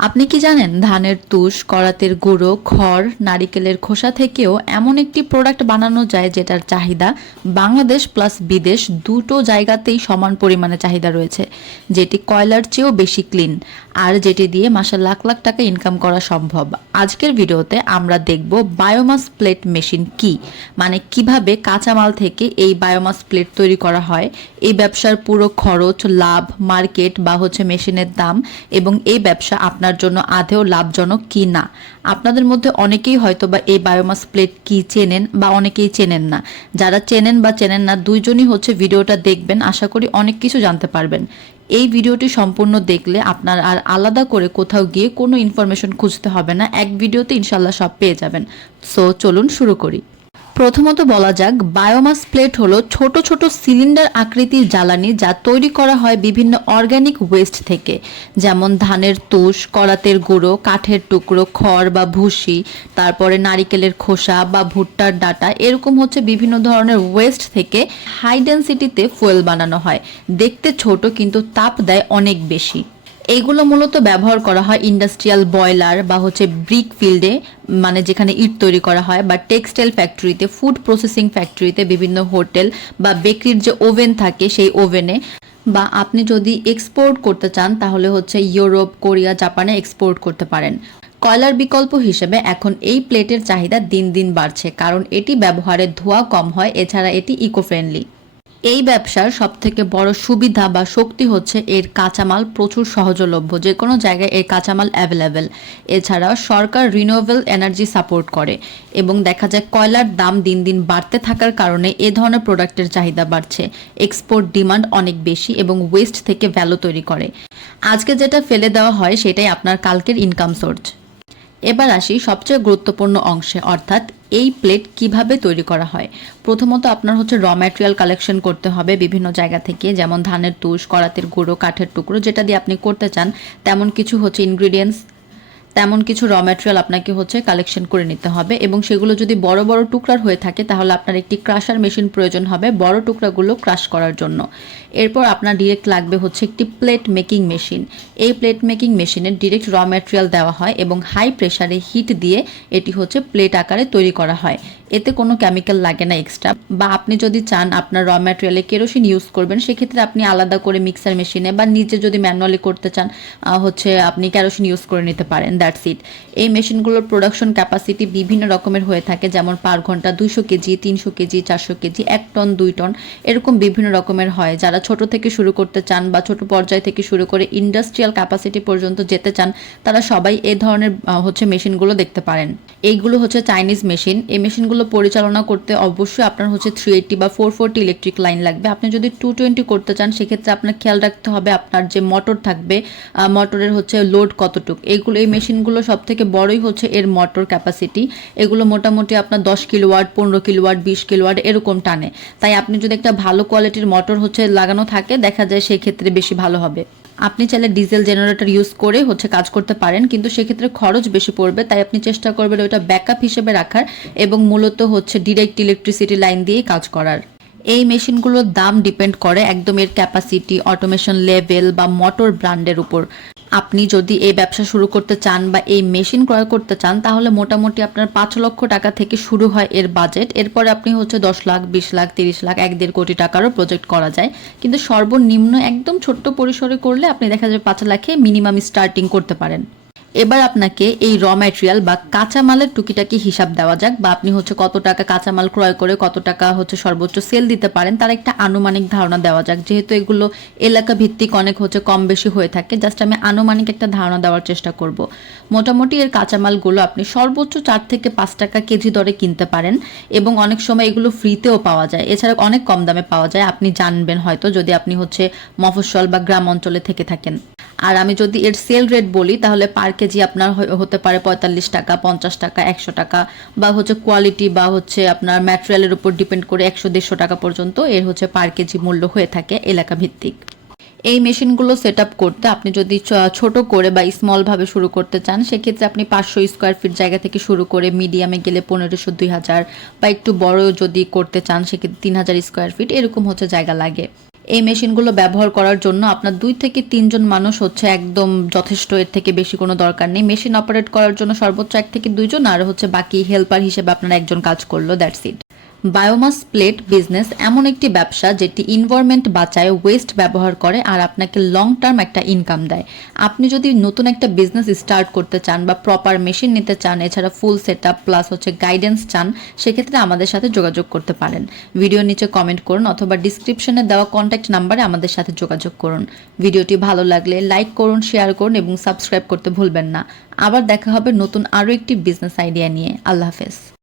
আপনি কি জানেন ধানের তুষ, করাতের গুঁড়ো, খড়, নারিকেলের খোসা থেকেও এমন একটি প্রোডাক্ট বানানো যায় যেটার চাহিদা বাংলাদেশ প্লাস বিদেশ দুটো জায়গাতেই সমান পরিমাণে চাহিদা রয়েছে, যেটি কয়লার চেয়েও বেশি ক্লিন আর যেটি দিয়ে মাসে লাখ লাখ টাকা ইনকাম করা সম্ভব। আজকের ভিডিওতে আমরা দেখব বায়োমাস প্লেট মেশিন কি, মানে কিভাবে কাঁচামাল থেকে এই বায়োমাস প্লেট তৈরি করা হয়, এই ব্যবসার পুরো খরচ, লাভ, মার্কেট বা মেশিনের দাম এবং এই ব্যবসা আপনার জন্য আদৌ লাভজনক কি না। আপনাদের মধ্যে অনেকেই হয়তো বা এই বায়োমাস প্লেট কি চেনেন বা অনেকেই চেনেন না। যারা চেনেন বা চেনেন না দুইজনই ভিডিওটা দেখবেন, আশা করি অনেক কিছু জানতে পারবেন। এই ভিডিওটি সম্পূর্ণ দেখলে আপনার আর আলাদা করে কোথাও গিয়ে কোনো ইনফরমেশন খুঁজতে হবে না, এক ভিডিওতে ইনশাল্লাহ সব পেয়ে যাবেন। সো চলুন শুরু করি। প্রথমত বলা যাক, বায়োমাস প্লেট হলো ছোট ছোট সিলিন্ডার আকৃতির জ্বালানি যা তৈরি করা হয় বিভিন্ন অর্গানিক ওয়েস্ট থেকে, যেমন ধানের তুষ, করাতের গুঁড়ো, কাঠের টুকরো, খড় বা ভুসি, তারপরে নারিকেলের খোসা বা ভুট্টার ডাটা, এরকম বিভিন্ন ধরনের ওয়েস্ট থেকে হাই ডেন্সিটিতে ফুয়েল বানানো হয়। দেখতে ছোট কিন্তু তাপ দেয় অনেক বেশি। এইগুলো মূলত ব্যবহার করা হয় ইন্ডাস্ট্রিয়াল বয়লার বা ব্রিক ফিল্ডে, মানে যেখানে ইট তৈরি করা হয়, বা টেক্সটাইল ফ্যাক্টরিতে, ফুড প্রসেসিং ফ্যাক্টরিতে, বিভিন্ন হোটেল বা বেকারির যে ওভেন থাকে সেই ওভেনে, বা আপনি যদি এক্সপোর্ট করতে চান তাহলে ইউরোপ, কোরিয়া, জাপানে এক্সপোর্ট করতে পারেন। কয়লার বিকল্প হিসেবে এখন এই প্লেটের চাহিদা দিন দিন বাড়ছে, কারণ এটি ব্যবহারের ধোঁয়া কম হয়, এছাড়া এটি ইকো ফ্রেন্ডলি। এই ব্যবসার সবথেকে বড় সুবিধা বা শক্তি এর কাঁচামাল প্রচুর সহজলভ্য, যে কোনো জায়গায় এর কাঁচামাল অ্যাভেলেবেল। এছাড়াও সরকার রিনিউয়েবল এনার্জি সাপোর্ট করে এবং দেখা যায় কয়লার দাম দিন দিন বাড়তে থাকার কারণে এ ধরনের প্রোডাক্টের চাহিদা বাড়ছে। এক্সপোর্ট ডিমান্ড অনেক বেশি এবং ওয়েস্ট থেকে ভ্যালু তৈরি করে। আজকে যেটা ফেলে দেওয়া হয় সেটাই আপনার কালকের ইনকাম সোর্স। এবার আসি সবচেয়ে গুরুত্বপূর্ণ অংশে, অর্থাৎ এই প্লেট কিভাবে তৈরি করা হয়। প্রথমত আপনার র ম্যাটেরিয়াল কালেকশন করতে হবে বিভিন্ন জায়গা থেকে, যেমন ধানের তুষ, করাতের গুঁড়ো, কাঠের টুকরো, যেটা দিয়ে আপনি করতে চান তেমন কিছু ইনগ্রিডিয়েন্টস, তেমন কিছু র ম্যাটেরিয়াল আপনাকে কালেকশন করে নিতে হবে। এবং সেগুলো যদি বড় বড় টুকরার হয়ে থাকে তাহলে আপনার একটি ক্রাশার মেশিন প্রয়োজন হবে বড় টুকরাগুলো ক্রাশ করার জন্য। এরপর আপনার ডিরেক্ট লাগবে একটি প্লেট মেকিং মেশিন। এই প্লেট মেকিং মেশিনে ডিরেক্ট র ম্যাটেরিয়াল দেওয়া হয় এবং হাই প্রেসারে হিট দিয়ে এটি প্লেট আকারে তৈরি করা হয়। এতে কোনো কেমিক্যাল লাগে না এক্সট্রা। বা আপনি যদি চান আপনার র ম্যাটেরিয়ালে কেরোসিন ইউজ করবেন, সেক্ষেত্রে আপনি আলাদা করে মিক্সার মেশিনে বা নিজে যদি ম্যানুয়ালি করতে চান আপনি কেরোসিন ইউজ করে নিতে পারেন। That's it. এই মেশিনগুলোর প্রোডাকশন ক্যাপাসিটি বিভিন্ন রকমের হয়ে থাকে, যেমন পার ঘন্টা 200 KG, 300 KG, 400 KG, 1 ton, 2 ton, এরকম বিভিন্ন রকমের হয়। যারা ছোট থেকে শুরু করতে চান বা ছোট পর্যায় থেকে শুরু করে ইন্ডাস্ট্রিয়াল ক্যাপাসিটি পর্যন্ত যেতে চান, তারা সবাই এই ধরনের মেশিনগুলো দেখতে পারেন। এইগুলো চাইনিজ মেশিন। এই মেশিনগুলো পরিচালনা করতে অবশ্যই আপনার 380 বা 440 ইলেকট্রিক লাইন লাগবে। আপনি যদি 220 করতে চান সেক্ষেত্রে আপনার খেয়াল রাখতে হবে আপনার যে মোটর থাকবে, মোটরের লোড কতটুকু। এই মেশিনগুলো সব থেকে বড়ই এর মোটর ক্যাপাসিটি। এগুলো মোটামুটি আপনার 10 কিলোওয়াট, 15 কিলোওয়াট, 20 কিলোওয়াট এরকম টানে। তাই আপনি যদি একটা ভালো কোয়ালিটির মোটর লাগানো থাকে, দেখা যায় সেক্ষেত্রে বেশি ভালো হবে। আপনি চাইলে ডিজেল জেনারেটর ইউজ করে কাজ করতে পারেন, কিন্তু সেক্ষেত্রে খরচ বেশি পড়বে। তাই আপনি চেষ্টা করবেন ওইটা ব্যাকআপ হিসেবে রাখার এবং মূলত ডিরেক্ট ইলেকট্রিসিটি লাইন দিয়ে কাজ করার। এই মেশিনগুলোর দাম ডিপেন্ড করে একদম এর ক্যাপাসিটি, অটোমেশন লেভেল বা মোটর ব্র্যান্ডের উপর। আপনি যদি এই ব্যবসা শুরু করতে চান বা এই মেশিন ক্রয় করতে চান তাহলে মোটামুটি আপনার 5 লক্ষ টাকা থেকে শুরু হয় এর বাজেট। এরপরে আপনি 10 লাখ, 20 লাখ, 30 লাখ, 1.5 কোটি টাকারও প্রজেক্ট করা যায়। কিন্তু সর্বনিম্ন একদম ছোট্ট পরিসরে করলে আপনি দেখা যাবে 5 লাখে মিনিমাম স্টার্টিং করতে পারেন। এবার আপনাকে এই র ম্যাটেরিয়াল বা কাঁচামালের টুকিটাকি হিসাব দেওয়া যাক, বা আপনি কত টাকা কাঁচামাল ক্রয় করে কত টাকা সর্বোচ্চ সেল দিতে পারেন তার একটা আনুমানিক ধারণা দেওয়া যাক। যেহেতু এগুলো এলাকা ভিত্তিক অনেক কম বেশি হয়ে থাকে, জাস্ট আমি আনুমানিক একটা ধারণা দেওয়ার চেষ্টা করব। মোটামুটি এর কাঁচামালগুলো আপনি সর্বোচ্চ 4 থেকে 5 টাকা কেজি দরে কিনতে পারেন এবং অনেক সময় এগুলো ফ্রিতেও পাওয়া যায়। এছাড়া অনেক কম দামে পাওয়া যায়, আপনি জানবেন হয়তো যদি আপনি মফস্বল বা গ্রাম অঞ্চলে থেকে থাকেন। আর আমি যদি এর সেল রেট বলি তাহলে পার কেজি আপনার হতে পারে 45 টাকা, 50 টাকা, 100 টাকা, বা কোয়ালিটি বা আপনার ম্যাটেরিয়ালের উপর ডিপেন্ড করে 100-150 টাকা পর্যন্ত এর পার কেজি মূল্য হয়ে থাকে এলাকা ভিত্তিক। এই মেশিনগুলো সেট আপ করতে আপনি যদি ছোট করে বা স্মল ভাবে শুরু করতে চান সেক্ষেত্রে আপনি 500 স্কোয়ার ফিট জায়গা থেকে শুরু করে মিডিয়ামে গেলে 1500-2000, বা একটু বড় যদি করতে চান সেক্ষেত্রে 3000 স্কোয়ার ফিট এরকম জায়গা লাগে। এই মেশিনগুলো ব্যবহার করার জন্য আপনার 2 থেকে 3 জন মানুষ হচ্ছে একদম যথেষ্ট, এর থেকে বেশি কোনো দরকার নেই। মেশিন অপারেট করার জন্য সর্বোচ্চ 1 থেকে 2 জন, আর হচ্ছে বাকি হেল্পার হিসেবে আপনারা একজন কাজ করলো, that's it. Biomass plate business এমন একটি ব্যবসা যেটি এনভায়রনমেন্ট বাঁচায়, ওয়েস্ট ব্যবহার করে আর আপনাকে লং টার্ম একটা ইনকাম দেয়। আপনি যদি নতুন একটা বিজনেস স্টার্ট করতে চান বা প্রপার মেশিন নিতে চান, এছাড়া ফুল সেটআপ প্লাস হচ্ছে গাইডেন্স চান, সেক্ষেত্রে আমাদের সাথে যোগাযোগ করতে পারেন। ভিডিওর নিচে কমেন্ট করুন অথবা ডিসক্রিপশনে দেওয়া কন্ট্যাক্ট নাম্বারে আমাদের সাথে যোগাযোগ করুন। ভিডিওটি ভালো লাগলে লাইক করুন, শেয়ার করুন এবং সাবস্ক্রাইব করতে ভুলবেন না। আবার দেখা হবে নতুন আরও একটি বিজনেস আইডিয়া নিয়ে। আল্লাহ হাফেজ।